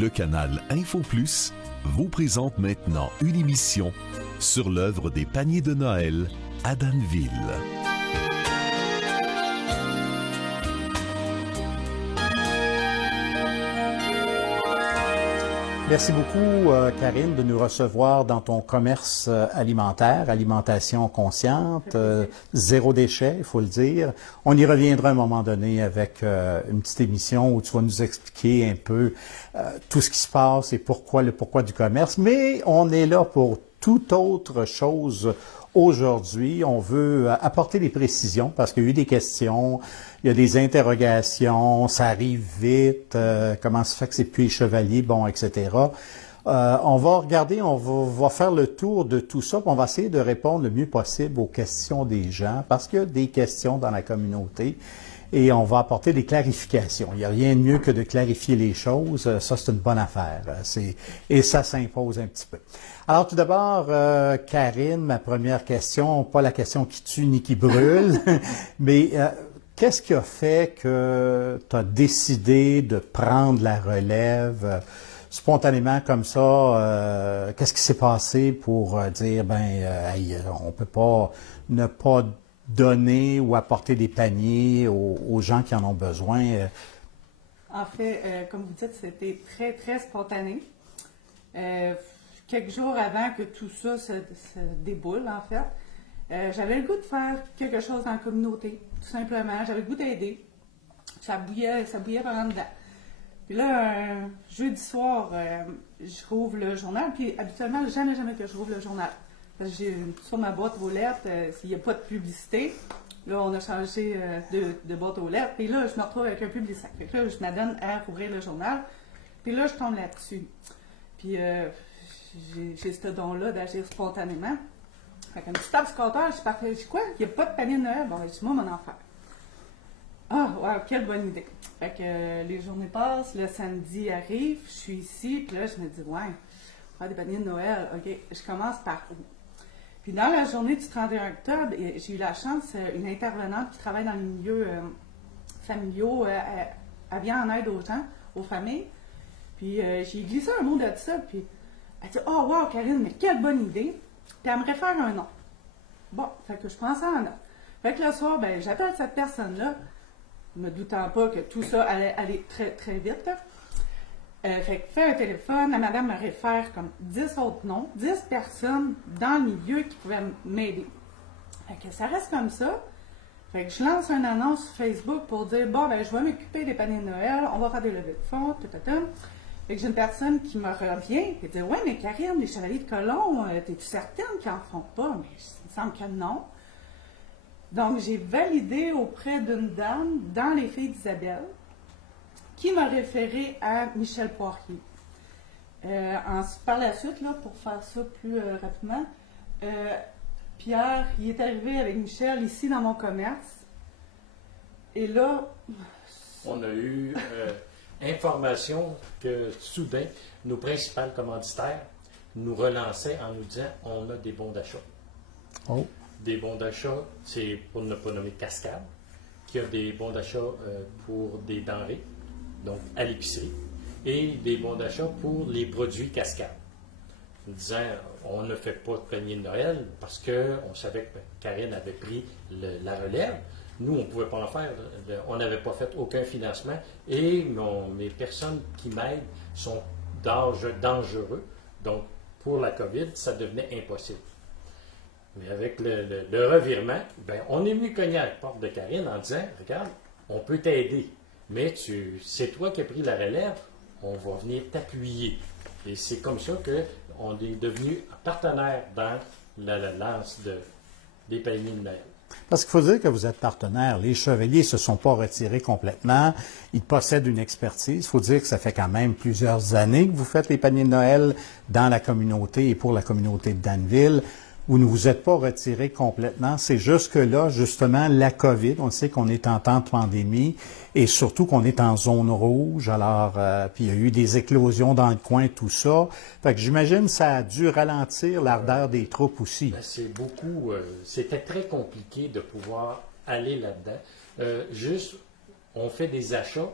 Le canal Info Plus vous présente maintenant une émission sur l'œuvre des paniers de Noël à Danville. Merci beaucoup, Karine, de nous recevoir dans ton commerce alimentaire, alimentation consciente, zéro déchet, il faut le dire. On y reviendra à un moment donné avec une petite émission où tu vas nous expliquer un peu tout ce qui se passe et le pourquoi du commerce. Mais on est là pour toute autre chose aujourd'hui. On veut apporter des précisions parce qu'il y a eu des questions, il y a des interrogations, ça arrive vite, comment se fait que c'est plus les chevaliers, bon, etc. On va regarder, on va faire le tour de tout ça, puis on va essayer de répondre le mieux possible aux questions des gens, parce qu'il y a des questions dans la communauté et on va apporter des clarifications. Il n'y a rien de mieux que de clarifier les choses, ça c'est une bonne affaire, et ça s'impose un petit peu. Alors tout d'abord, Karine, ma première question, pas la question qui tue ni qui brûle, mais qu'est-ce qui a fait que tu as décidé de prendre la relève spontanément comme ça? Qu'est-ce qui s'est passé pour dire, hey, on peut pas ne pas donner ou apporter des paniers aux gens qui en ont besoin? En fait, comme vous dites, c'était très, très spontané. Quelques jours avant que tout ça se déboule, en fait, j'avais le goût de faire quelque chose dans la communauté, tout simplement. J'avais le goût d'aider. Ça bouillait vraiment dedans. Puis là, un jeudi soir, je rouvre le journal. Puis habituellement, jamais que je rouvre le journal. Parce que j'ai sur ma boîte aux lettres, s'il n'y a pas de publicité, là, on a changé de boîte aux lettres. Puis là, je me retrouve avec un Publisac. Fait que là, je m'adonne à rouvrir le journal. Puis là, je tombe là-dessus. Puis j'ai ce don-là d'agir spontanément. Fait qu'un petit tape compteur, je partais, je dis quoi? Il n'y a pas de panier de Noël? Bon, je dis, moi, mon enfant. Ah, wow, quelle bonne idée. Fait que les journées passent, le samedi arrive, je suis ici, puis là, je me dis, ouais, faire des paniers de Noël, OK, je commence par où? Puis dans la journée du 31 octobre, j'ai eu la chance, une intervenante qui travaille dans les milieux familiaux, elle vient en aide aux gens, aux familles. Puis j'ai glissé un mot de ça, puis elle dit, oh wow, Karine, mais quelle bonne idée. Puis elle me réfère un nom. Bon, fait que je prends ça en note. Fait que le soir, j'appelle cette personne-là, ne me doutant pas que tout ça allait aller très, très vite. Fait que fais un téléphone, la madame me réfère comme 10 autres noms, 10 personnes dans le milieu qui pouvaient m'aider. Fait que ça reste comme ça. Fait que je lance une annonce sur Facebook pour dire, bon, je vais m'occuper des paniers de Noël, on va faire des levées de fonds, Fait que j'ai une personne qui me revient et dit, ouais, mais Karine, les chevaliers de Colomb, t'es-tu certaine qu'ils n'en font pas? Mais il me semble que non. Donc, j'ai validé auprès d'une dame dans les filles d'Isabelle qui m'a référé à Michel Poirier. Par la suite, là, pour faire ça plus rapidement, Pierre, il est arrivé avec Michel ici dans mon commerce. Et là... On a eu information que soudain, nos principaux commanditaires nous relançaient en nous disant on a des bons d'achat. Oh. Des bons d'achat, c'est pour ne pas nommer Cascade, qui a des bons d'achat pour des denrées, donc à l'épicerie, et des bons d'achat pour les produits Cascade. Nous disant on ne fait pas de panier de Noël parce qu'on savait que Karine avait pris la relève. Nous, on ne pouvait pas en faire. On n'avait pas fait aucun financement. Et mes personnes qui m'aident sont d'âge dangereux. Donc, pour la COVID, ça devenait impossible. Mais avec le revirement, on est venu cogner à la porte de Karine en disant, regarde, on peut t'aider, mais c'est toi qui as pris la relève, on va venir t'appuyer. Et c'est comme ça qu'on est devenu partenaire dans la lance des paniers de Noël. Parce qu'il faut dire que vous êtes partenaire. Les chevaliers ne se sont pas retirés complètement. Ils possèdent une expertise. Il faut dire que ça fait quand même plusieurs années que vous faites les paniers de Noël dans la communauté et pour la communauté de Danville. Vous ne vous êtes pas retiré complètement. C'est juste que là, justement, la COVID, on sait qu'on est en temps de pandémie et surtout qu'on est en zone rouge. Alors, puis il y a eu des éclosions dans le coin, tout ça. Fait que j'imagine que ça a dû ralentir l'ardeur des troupes aussi. C'est beaucoup. C'était très compliqué de pouvoir aller là-dedans. Juste, on fait des achats.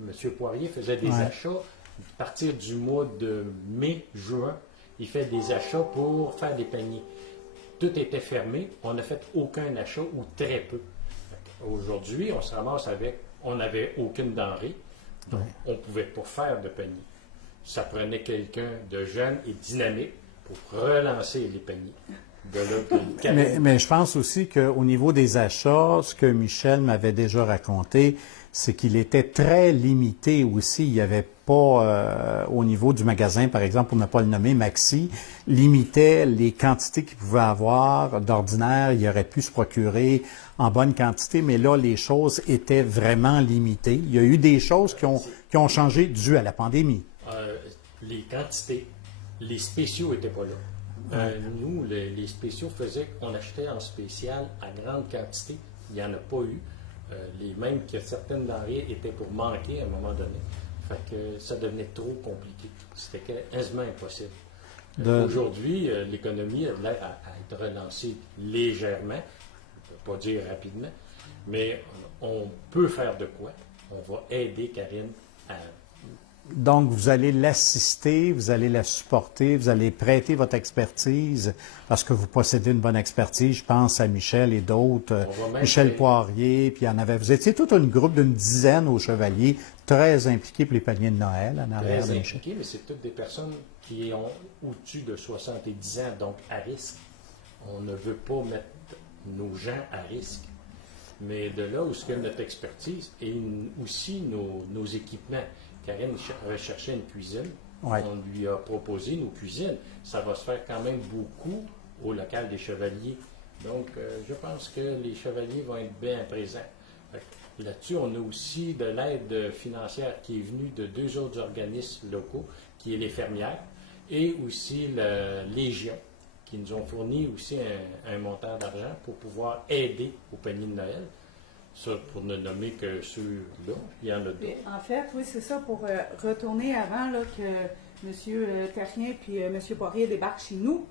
M. Poirier faisait des achats À partir du mois de mai, juin, il fait des achats pour faire des paniers. Tout était fermé, on n'a fait aucun achat ou très peu. Aujourd'hui, on se ramasse avec, on n'avait aucune denrée, donc on ne pouvait pas faire de panier. Ça prenait quelqu'un de jeune et dynamique pour relancer les paniers. De là, mais je pense aussi qu'au niveau des achats, ce que Michel m'avait déjà raconté, c'est qu'il était très limité aussi. Il n'y avait pas, au niveau du magasin, par exemple, pour ne pas le nommer, Maxi, limitait les quantités qu'il pouvait avoir. D'ordinaire, il aurait pu se procurer en bonne quantité, mais là, les choses étaient vraiment limitées. Il y a eu des choses qui ont changé dû à la pandémie. Les quantités, les spéciaux n'étaient pas là. Nous, les spéciaux faisaient qu'on achetait en spécial à grande quantité. Il n'y en a pas eu. Même que certaines denrées étaient pour manquer à un moment donné. Fait que ça devenait trop compliqué. C'était quasiment impossible. Aujourd'hui, l'économie a l'air à être relancée légèrement. On ne peut pas dire rapidement. Mais on peut faire de quoi. On va aider Karine à... Donc, vous allez l'assister, vous allez la supporter, vous allez prêter votre expertise parce que vous possédez une bonne expertise. Je pense à Michel et d'autres, Michel Poirier, puis il y en avait. Vous étiez tout un groupe d'une dizaine aux Chevaliers, très impliqués pour les paniers de Noël en arrière. Très impliqués, mais c'est toutes des personnes qui ont au-dessus de 70 ans, donc à risque. On ne veut pas mettre nos gens à risque. Mais de là où ce que notre expertise et aussi nos équipements. Karine recherchait une cuisine. Ouais. On lui a proposé nos cuisines. Ça va se faire quand même beaucoup au local des Chevaliers. Donc, je pense que les Chevaliers vont être bien présents. Là-dessus, on a aussi de l'aide financière qui est venue de 2 autres organismes locaux, qui est les Fermières, et aussi la Légion, qui nous ont fourni aussi un montant d'argent pour pouvoir aider au panier de Noël. Ça, pour ne nommer que ceux-là, il y en a d'autres. En fait, oui, c'est ça, pour retourner avant là, que M. Terrien et M. Poirier débarquent chez nous.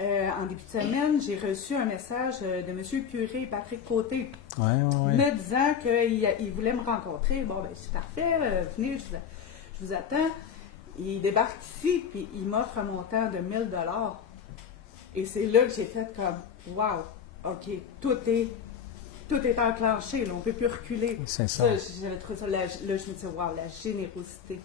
En début de semaine, j'ai reçu un message de M. Curé et Patrick Côté me disant qu'il voulait me rencontrer. Bon, ben c'est parfait, venez, je vous attends. Il débarque ici, puis il m'offre un montant de 1 000 $. Et c'est là que j'ai fait comme, wow, OK, tout est enclenché, là, on ne peut plus reculer. C'est ça. J'avais trouvé ça, là, je me disais, wow, la générosité.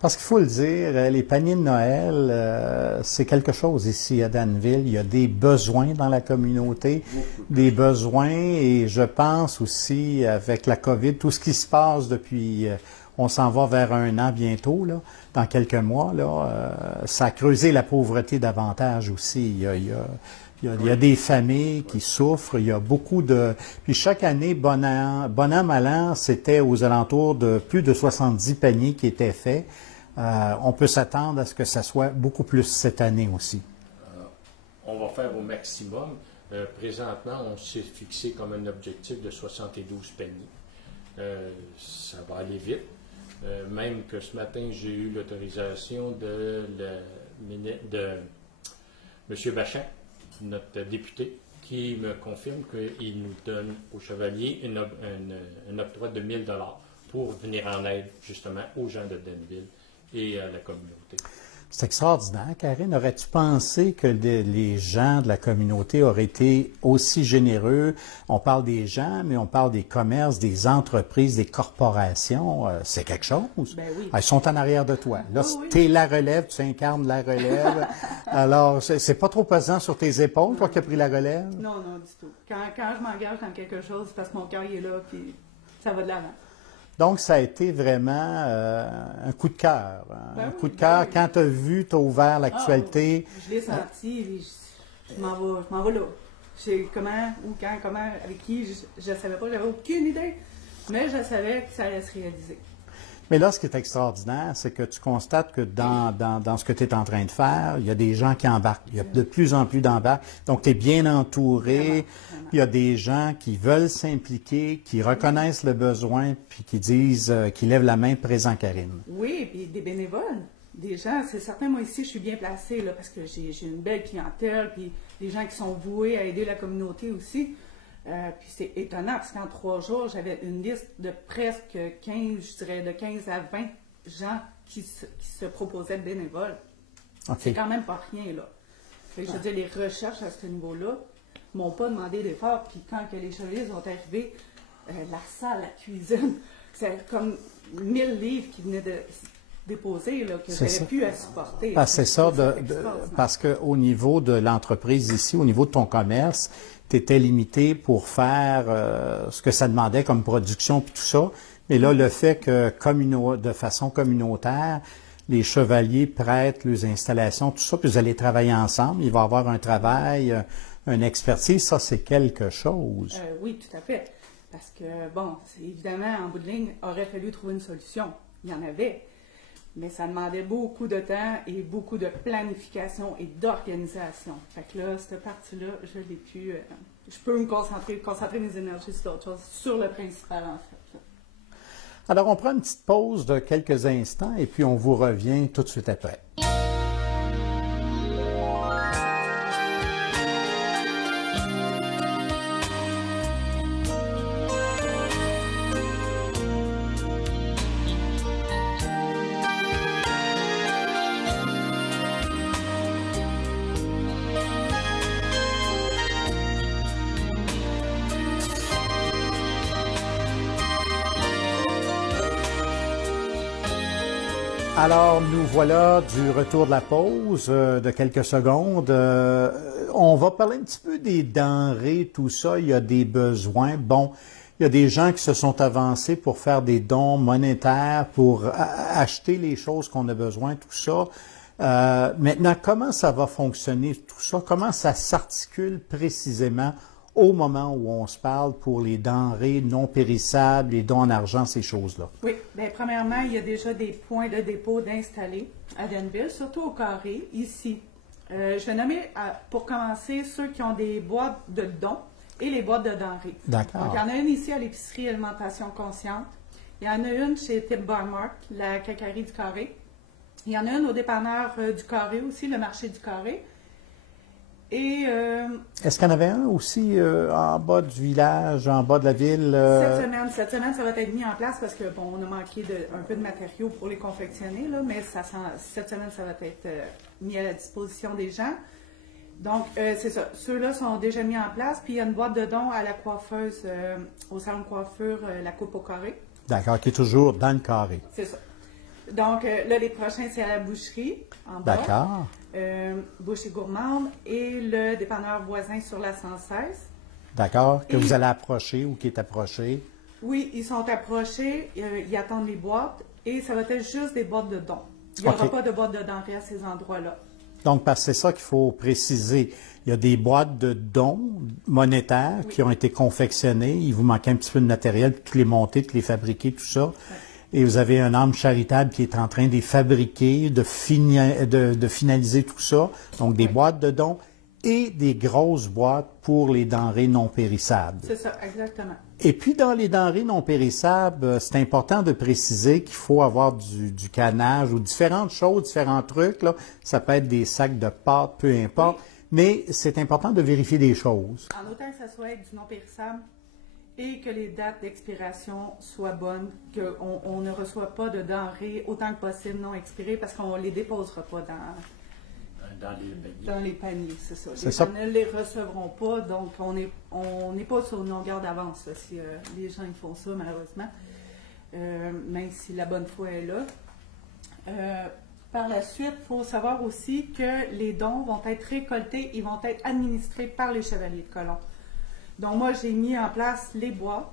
Parce qu'il faut le dire, les paniers de Noël, c'est quelque chose ici à Danville. Il y a des besoins dans la communauté, des besoins, et je pense aussi avec la COVID, tout ce qui se passe depuis, on s'en va vers 1 an bientôt, là, dans quelques mois, là, ça a creusé la pauvreté davantage aussi. Il y a des familles qui souffrent, il y a beaucoup de... Puis chaque année, bon an, mal an, c'était aux alentours de plus de 70 paniers qui étaient faits. On peut s'attendre à ce que ça soit beaucoup plus cette année aussi. On va faire au maximum. Présentement, on s'est fixé comme un objectif de 72 paniers. Ça va aller vite. Même que ce matin, j'ai eu l'autorisation de M. Bachan, notre député, qui me confirme qu'il nous donne aux Chevaliers un octroi de 1 000 $ pour venir en aide justement aux gens de Danville et à la communauté. C'est extraordinaire, Karine. Aurais-tu pensé que les gens de la communauté auraient été aussi généreux? On parle des gens, mais on parle des commerces, des entreprises, des corporations. C'est quelque chose. Ben oui. Ils sont en arrière de toi. Là, tu es la relève, tu incarnes la relève. Alors, c'est pas trop pesant sur tes épaules, toi qui as pris la relève? Non, non, du tout. Quand je m'engage dans quelque chose, c'est parce que mon cœur est là, puis ça va de l'avant. Donc, ça a été vraiment un coup de cœur. Un coup de cœur. Quand tu as vu, tu as ouvert l'actualité. Je l'ai senti, je m'en vais là. Je sais comment, où, quand, comment, avec qui, je ne savais pas, j'avais aucune idée, mais je savais que ça allait se réaliser. Mais là, ce qui est extraordinaire, c'est que tu constates que dans ce que tu es en train de faire, il y a des gens qui embarquent. Il y a de plus en plus d'embarques. Donc, tu es bien entouré. Vraiment. Il y a des gens qui veulent s'impliquer, qui reconnaissent le besoin, puis qui disent, qui lèvent la main, présent, Karine. Oui, et puis des bénévoles. Des gens, c'est certain, moi ici, je suis bien placée, là, parce que j'ai une belle clientèle, puis des gens qui sont voués à aider la communauté aussi. Puis c'est étonnant parce qu'en 3 jours, j'avais une liste de presque 15, je dirais de 15 à 20 gens qui se proposaient de bénévoles. OK. C'est quand même pas rien, là. Fait que, je veux dire, les recherches à ce niveau-là m'ont pas demandé d'effort. Puis quand que les chevaliers sont arrivés, la salle, la cuisine, c'est comme 1000 livres qui venaient de déposer, là, que j'avais plus à supporter. C'est ça, parce qu'au niveau de l'entreprise ici, au niveau de ton commerce, tu étais limité pour faire ce que ça demandait comme production puis tout ça. Mais là, le fait que de façon communautaire, les chevaliers prêtent leurs installations, tout ça, puis vous allez travailler ensemble, il va y avoir un travail, une expertise, ça c'est quelque chose. Oui, tout à fait. Parce que, bon, évidemment, en bout de ligne, il aurait fallu trouver une solution. Il y en avait. Mais ça demandait beaucoup de temps et beaucoup de planification et d'organisation. Fait que là, cette partie-là, je l'ai pu... je peux me concentrer mes énergies sur d'autres choses, sur le principal, en fait. Alors, on prend une petite pause de quelques instants et puis on vous revient tout de suite après. Alors, nous voilà du retour de la pause de quelques secondes. On va parler un petit peu des denrées, tout ça. Il y a des besoins. Bon, il y a des gens qui se sont avancés pour faire des dons monétaires, pour acheter les choses qu'on a besoin, tout ça. Maintenant, comment ça va fonctionner, tout ça? Comment ça s'articule précisément au moment où on se parle pour les denrées non périssables, les dons en argent, ces choses-là? Oui, bien, premièrement, il y a déjà des points de dépôt d'installer à Danville, surtout au carré, ici. Je vais nommer, pour commencer, ceux qui ont des boîtes de dons et les boîtes de denrées. D'accord. Donc, il y en a une ici à l'épicerie Alimentation Consciente. Il y en a une chez Tip Bar Mark, la cacaillerie du carré. Il y en a une au dépanneur du carré aussi, le marché du carré. Et est-ce qu'il y en avait un aussi en bas du village, en bas de la ville? Cette semaine, ça va être mis en place parce que bon, on a manqué un peu de matériaux pour les confectionner, là, mais cette semaine, ça va être mis à la disposition des gens. Donc, c'est ça. Ceux-là sont déjà mis en place. Puis, il y a une boîte de dons à la coiffeuse, au salon de coiffure, la coupe au carré. D'accord, qui est toujours dans le carré. C'est ça. Donc, là, les prochains, c'est à la boucherie, en bas. D'accord. Boucherie gourmande et le dépanneur voisin sur la 116. D'accord, que vous allez approcher ou qui est approché. Oui, ils sont approchés, ils attendent les boîtes et ça va être juste des boîtes de dons. Il n'y aura pas de boîtes de denrées à ces endroits-là. Donc, parce que c'est ça qu'il faut préciser. Il y a des boîtes de dons monétaires qui ont été confectionnées. Il vous manque un petit peu de matériel, puis toutes les monter, toutes les fabriquer, tout ça. Oui. Et vous avez un âme charitable qui est en train de les fabriquer, de finaliser tout ça. Donc, des boîtes de dons et des grosses boîtes pour les denrées non périssables. C'est ça, exactement. Et puis, dans les denrées non périssables, c'est important de préciser qu'il faut avoir du canage ou différentes choses, différents trucs, là. Ça peut être des sacs de pâtes, peu importe. Oui. Mais c'est important de vérifier des choses. En autant que ça soit du non périssable, et que les dates d'expiration soient bonnes, qu'on ne reçoit pas de denrées autant que possible non expirées parce qu'on ne les déposera pas dans les paniers. C'est ça. Les gens ne les recevront pas, donc on n'est pas sur une longueur d'avance si les gens ils font ça, malheureusement, même si la bonne foi est là. Par la suite, il faut savoir aussi que les dons vont être récoltés et vont être administrés par les chevaliers de colon. Donc, moi, j'ai mis en place les boîtes.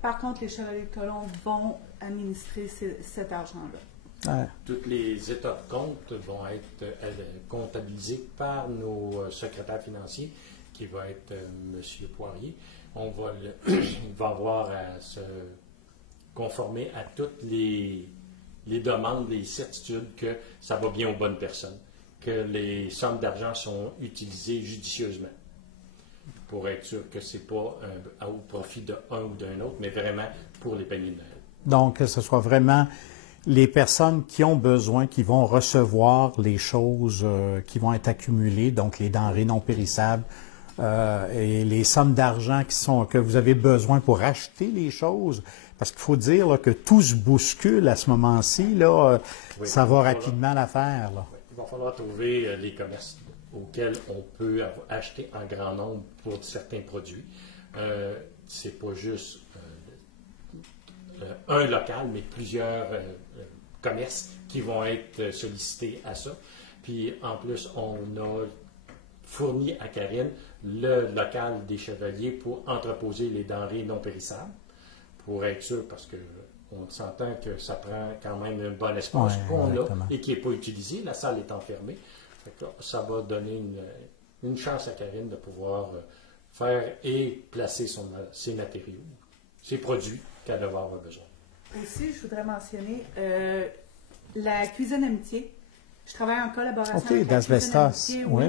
Par contre, les chevaliers de colon vont administrer cet argent-là. Ouais. Tous les états de compte vont être comptabilisés par nos secrétaires financiers, qui va être M. Poirier. Il va avoir à se conformer à toutes les demandes, les certitudes que ça va bien aux bonnes personnes, que les sommes d'argent sont utilisées judicieusement, pour être sûr que ce n'est pas au profit d'un ou d'un autre, mais vraiment pour les paniers de Noël. Donc, que ce soit vraiment les personnes qui ont besoin, qui vont recevoir les choses qui vont être accumulées, donc les denrées non périssables, et les sommes d'argent que vous avez besoin pour acheter les choses. Parce qu'il faut dire là, que tout se bouscule à ce moment-ci. Là, Oui, ça va rapidement l'affaire. Là. Oui, il va falloir trouver les commerces auxquels on peut acheter en grand nombre pour certains produits. C'est pas juste un local, mais plusieurs commerces qui vont être sollicités à ça. Puis en plus, on a fourni à Karine le local des Chevaliers pour entreposer les denrées non périssables, pour être sûr, parce que on s'entend que ça prend quand même un bon espace qu'on a et qui n'est pas utilisé. La salle est enfermée. Fait que ça va donner une chance à Karine de pouvoir faire et placer ses matériaux, ses produits qu'elle va avoir besoin. Aussi, je voudrais mentionner la cuisine amitié. Je travaille en collaboration avec la cuisine d'Asbestos. amitié. Oui.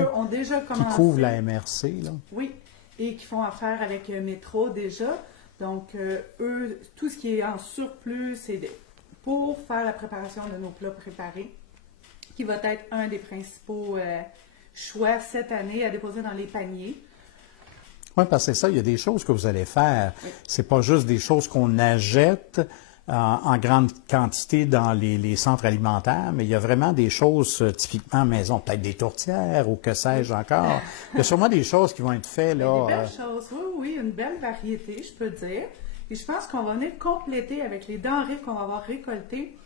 Eux ont déjà commencé. Qui couvre la MRC, là. Oui, et qui font affaire avec Métro déjà. Donc, eux, tout ce qui est en surplus, c'est pour faire la préparation de nos plats préparés, qui va être un des principaux choix cette année à déposer dans les paniers. Oui, parce que c'est ça, il y a des choses que vous allez faire. Oui. C'est pas juste des choses qu'on achète en grande quantité dans les centres alimentaires, mais il y a vraiment des choses typiquement maison, peut-être des tourtières ou que sais-je encore. Il y a sûrement des choses qui vont être faites là. Des belles choses, oui, une belle variété, je peux dire. Et je pense qu'on va venir compléter avec les denrées qu'on va avoir récoltées.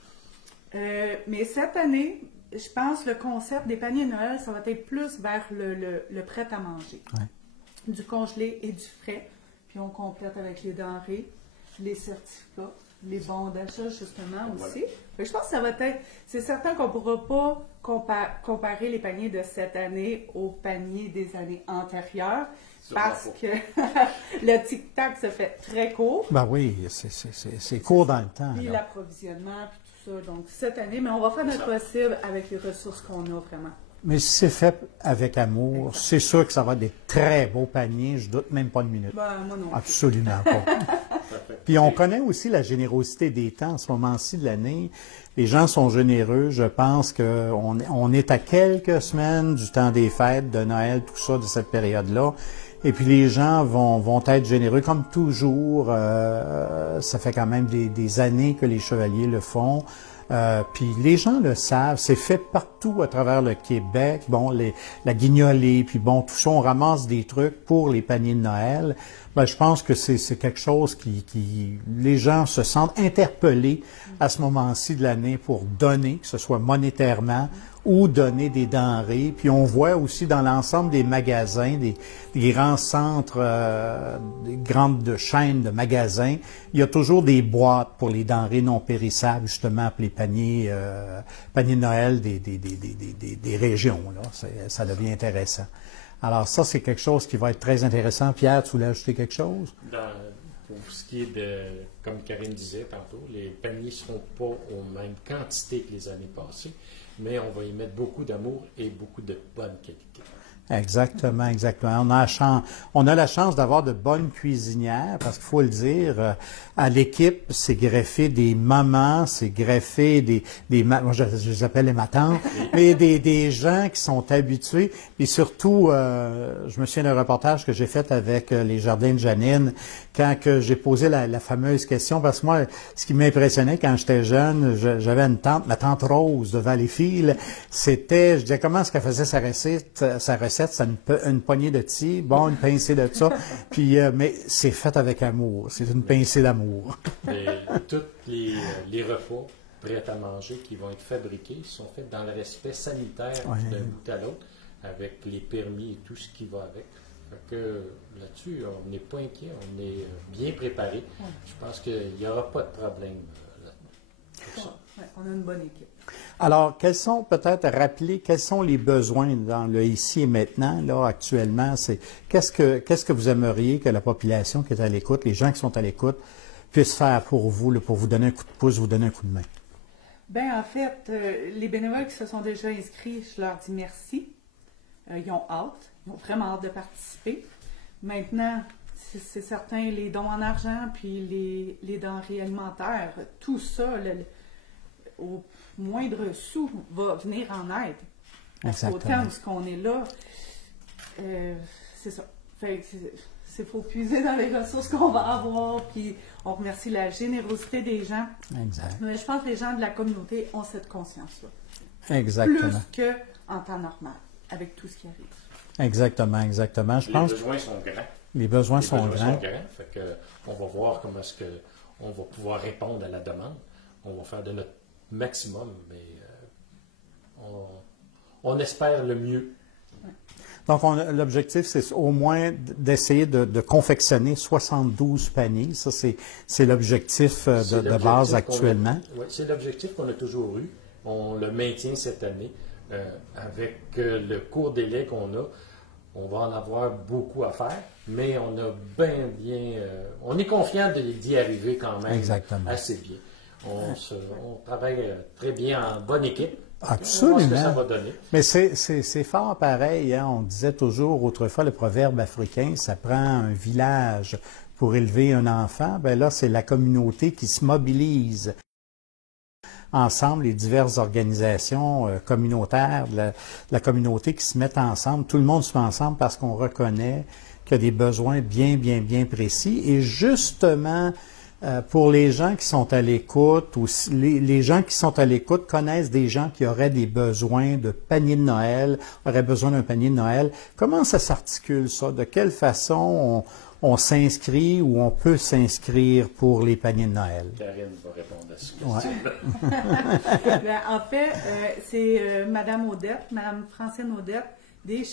Mais cette année, je pense le concept des paniers de Noël, ça va être plus vers le prêt à manger. Ouais. Du congelé et du frais. Puis on complète avec les denrées, les certificats, les bons d'achat justement aussi. Voilà. Je pense que ça va être... C'est certain qu'on ne pourra pas comparer les paniers de cette année aux paniers des années antérieures parce que le tic-tac se fait très court. Ben oui, c'est court dans le temps. Puis l'approvisionnement, puis tout ça. Donc cette année, mais on va faire notre possible avec les ressources qu'on a vraiment. Mais si c'est fait avec amour, c'est sûr que ça va être des très beaux paniers, je doute même pas une minute. Ben, moi non. Absolument pas. Puis on connaît aussi la générosité des temps en ce moment-ci de l'année. Les gens sont généreux. Je pense qu'on est à quelques semaines du temps des fêtes, de Noël, tout ça, de cette période-là. Et puis les gens vont être généreux comme toujours. Ça fait quand même des années que les chevaliers le font. Puis les gens le savent, c'est fait partout à travers le Québec. Bon, la guignolée, puis bon, tout ça, on ramasse des trucs pour les paniers de Noël. Ben, je pense que c'est quelque chose qui les gens se sentent interpellés à ce moment-ci de l'année pour donner, que ce soit monétairement ou donner des denrées. Puis on voit aussi dans l'ensemble des magasins, des grands centres, des grandes chaînes de magasins, il y a toujours des boîtes pour les denrées non périssables, justement, pour les paniers de Noël des régions. Là. Ça devient intéressant. Alors ça, c'est quelque chose qui va être très intéressant. Pierre, tu voulais ajouter quelque chose? Pour ce qui est de, comme Karine disait tantôt, les paniers ne seront pas aux mêmes quantités que les années passées, mais on va y mettre beaucoup d'amour et beaucoup de bonne qualité. Exactement. On a la chance d'avoir de bonnes cuisinières, parce qu'il faut le dire, à l'équipe, c'est greffé des mamans, c'est greffé moi je les appelle les matantes, mais des gens qui sont habitués. Et surtout, je me souviens d'un reportage que j'ai fait avec les Jardins de Janine, quand que j'ai posé la fameuse question, parce que moi, ce qui m'impressionnait quand j'étais jeune, j'avais une tante, ma tante Rose de Valleyfield, je disais, comment est-ce qu'elle faisait sa recette, c'est une poignée de thé, bon, une pincée de ça, puis, mais c'est fait avec amour, c'est une pincée d'amour. Tous les repas prêts à manger qui vont être fabriqués sont faits dans le respect sanitaire d'un bout à l'autre, avec les permis et tout ce qui va avec. Fait que là-dessus, on n'est pas inquiet, on est bien préparé. Je pense qu'il n'y aura pas de problème là-dedans. On a une bonne équipe. Alors, quels sont les besoins dans le ici et maintenant, là, actuellement? Qu'est-ce que vous aimeriez que la population qui est à l'écoute, les gens qui sont à l'écoute, puissent faire pour vous, là, pour vous donner un coup de pouce, vous donner un coup de main? Bien, en fait, les bénévoles qui se sont déjà inscrits, je leur dis merci. Ils ont hâte, ils ont vraiment hâte de participer. Maintenant, c'est certain, les dons en argent, puis les denrées alimentaires, tout ça, au moindre sou va venir en aide. Parce qu'au temps où on est là, c'est ça. Fait que c'est faut puiser dans les ressources qu'on va avoir, puis on remercie la générosité des gens. Exact. Mais je pense que les gens de la communauté ont cette conscience-là. Exactement. Plus qu'en temps normal, avec tout ce qui arrive. Exactement, exactement. Je pense les besoins sont grands. Les besoins sont grands. Fait que on va voir comment est-ce qu'on va pouvoir répondre à la demande. On va faire de notre maximum, mais on espère le mieux. Donc, l'objectif, c'est au moins d'essayer de confectionner 72 paniers. Ça, c'est l'objectif de base actuellement. Oui, c'est l'objectif qu'on a toujours eu. On le maintient cette année. Avec le court délai qu'on a, on va en avoir beaucoup à faire, mais on a bien... on est confiant d'y arriver quand même. Exactement. Assez bien. On travaille très bien en bonne équipe. Absolument. On va voir ce que ça va donner. Mais c'est fort pareil. Hein? On disait toujours autrefois, le proverbe africain, ça prend un village pour élever un enfant. Bien là, c'est la communauté qui se mobilise ensemble, les diverses organisations communautaires, la communauté qui se mettent ensemble. Tout le monde se met ensemble parce qu'on reconnaît qu'il y a des besoins bien précis. Et justement, pour les gens qui sont à l'écoute, ou les gens qui sont à l'écoute connaissent des gens qui auraient des besoins de panier de Noël, auraient besoin d'un panier de Noël. Comment ça s'articule, ça? De quelle façon on s'inscrit ou on peut s'inscrire pour les paniers de Noël? Karine va répondre à ce question. Ouais. En fait, c'est Mme Odette, Mme Francine Odette, pas des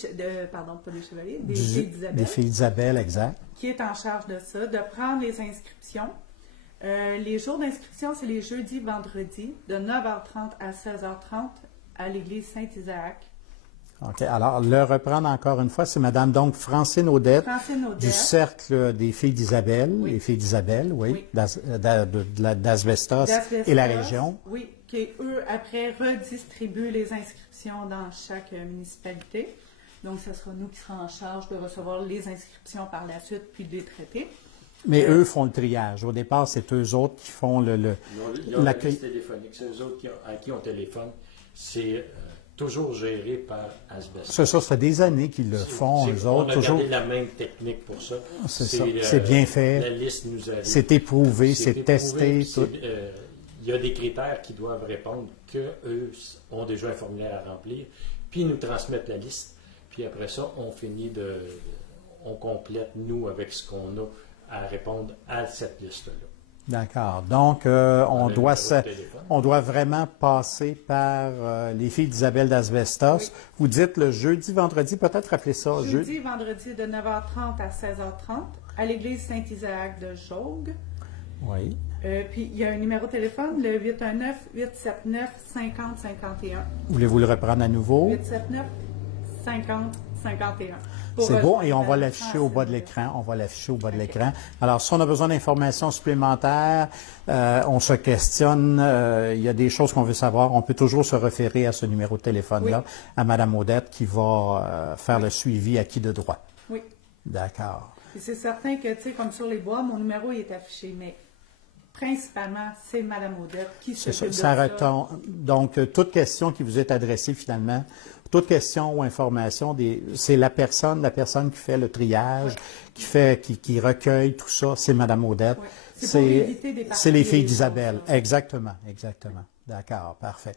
Chevaliers, des Filles d'Isabelle. Des Filles d'Isabelle, exact. Qui est en charge de ça, de prendre les inscriptions. Les jours d'inscription, c'est les jeudis, vendredis, de 9h30 à 16h30 à l'église Saint-Isaac. OK. Alors, le reprendre encore une fois, c'est Mme donc Francine Odette, du Cercle des Filles d'Isabelle, oui. Les Filles d'Isabelle, oui. d'Asbestos et la région. Oui, qui, eux, après, redistribuent les inscriptions dans chaque municipalité. Donc, ce sera nous qui serons en charge de recevoir les inscriptions par la suite, puis de les traiter. Mais eux font le triage. Au départ, c'est eux autres qui font l'accueil. La liste téléphonique, c'est eux autres à qui on téléphone. C'est toujours géré par Asbestos. Ça fait des années qu'ils le font, eux autres. On a gardé la même technique pour ça. C'est bien fait. La liste nous arrive. C'est éprouvé, c'est testé. Il y a des critères qui doivent répondre, qu'eux ont déjà un formulaire à remplir, puis ils nous transmettent la liste. Puis après ça, on complète, nous, avec ce qu'on a à répondre à cette liste-là. D'accord. Donc, on doit vraiment passer par les Filles d'Isabelle d'Asbestos. Oui. Vous dites le jeudi, vendredi, peut-être rappeler ça. Jeudi, vendredi de 9h30 à 16h30 à l'église Saint-Isaac de Jauge. Oui. Puis, il y a un numéro de téléphone, le 819-879-5051. Voulez-vous le reprendre à nouveau? 879-5051. C'est beau, et on va l'afficher au bas de l'écran. On va l'afficher au bas de l'écran. Alors, si on a besoin d'informations supplémentaires, on se questionne, il y a des choses qu'on veut savoir, on peut toujours se référer à ce numéro de téléphone-là, oui. À Mme Odette qui va faire le suivi acquis de droit. Oui. D'accord. C'est certain que, tu sais, comme sur les bois, mon numéro il est affiché, mais principalement, c'est Mme Odette qui s'occupe de ça. Donc, toute question qui vous est adressée finalement, toute question ou information, c'est la personne qui fait le triage, qui recueille tout ça, c'est Mme Odette. Oui. C'est les Filles d'Isabelle. Exactement. D'accord, parfait.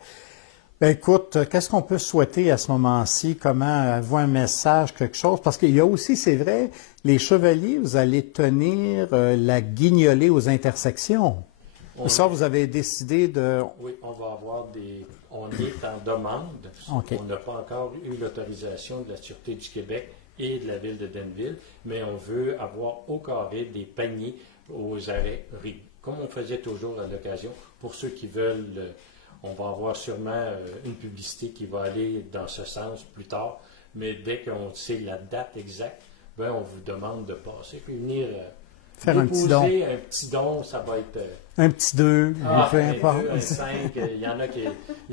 Ben, écoute, qu'est-ce qu'on peut souhaiter à ce moment-ci? Comment avoir un message, quelque chose? Parce qu'il y a aussi, c'est vrai, les chevaliers, vous allez tenir la guignolée aux intersections. Ça, vous avez décidé de... Oui, on va avoir on est en demande. Okay. On n'a pas encore eu l'autorisation de la Sûreté du Québec et de la Ville de Denville, mais on veut avoir au carré des paniers aux arrêts riz, comme on faisait toujours à l'occasion. Pour ceux qui veulent, on va avoir sûrement une publicité qui va aller dans ce sens plus tard, mais dès qu'on sait la date exacte, ben, on vous demande de passer puis venir... faire un petit don. Un petit don, ça va être... un petit 2, peu importe. Un 5, il y en a qui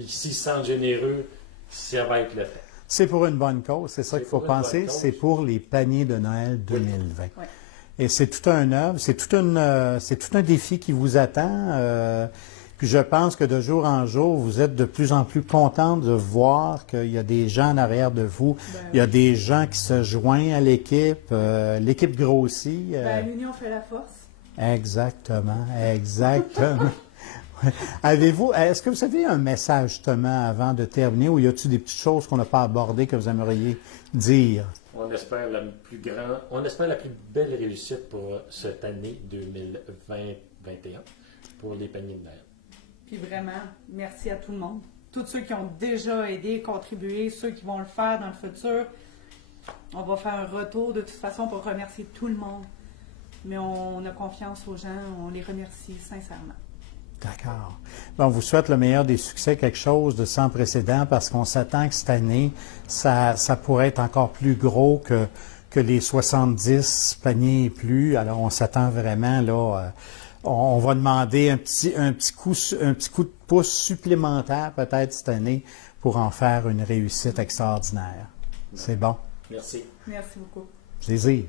s'ils se sentent généreux, ça va être le temps. C'est pour une bonne cause, c'est ça qu'il faut penser. C'est pour les paniers de Noël 2020. Oui. Et c'est tout un œuvre, c'est tout un défi qui vous attend. Puis je pense que de jour en jour, vous êtes de plus en plus content de voir qu'il y a des gens en arrière de vous. Il y a des gens qui se joignent à l'équipe. L'équipe grossit. L'union fait la force. Exactement, exactement. Est-ce que vous avez un message justement avant de terminer ou y a-t-il des petites choses qu'on n'a pas abordées que vous aimeriez dire? On espère la plus belle réussite pour cette année 2020-2021 pour les paniers de Noël. Puis vraiment, merci à tout le monde. Tous ceux qui ont déjà aidé, contribué, ceux qui vont le faire dans le futur. On va faire un retour de toute façon pour remercier tout le monde. Mais on a confiance aux gens, on les remercie sincèrement. D'accord. Bon, on vous souhaite le meilleur des succès, quelque chose de sans précédent, parce qu'on s'attend que cette année, ça pourrait être encore plus gros que les 70 paniers et plus. Alors, on s'attend vraiment, là, on va demander un petit coup de pouce supplémentaire, peut-être cette année, pour en faire une réussite extraordinaire. C'est bon. Merci. Merci beaucoup. Plaisir.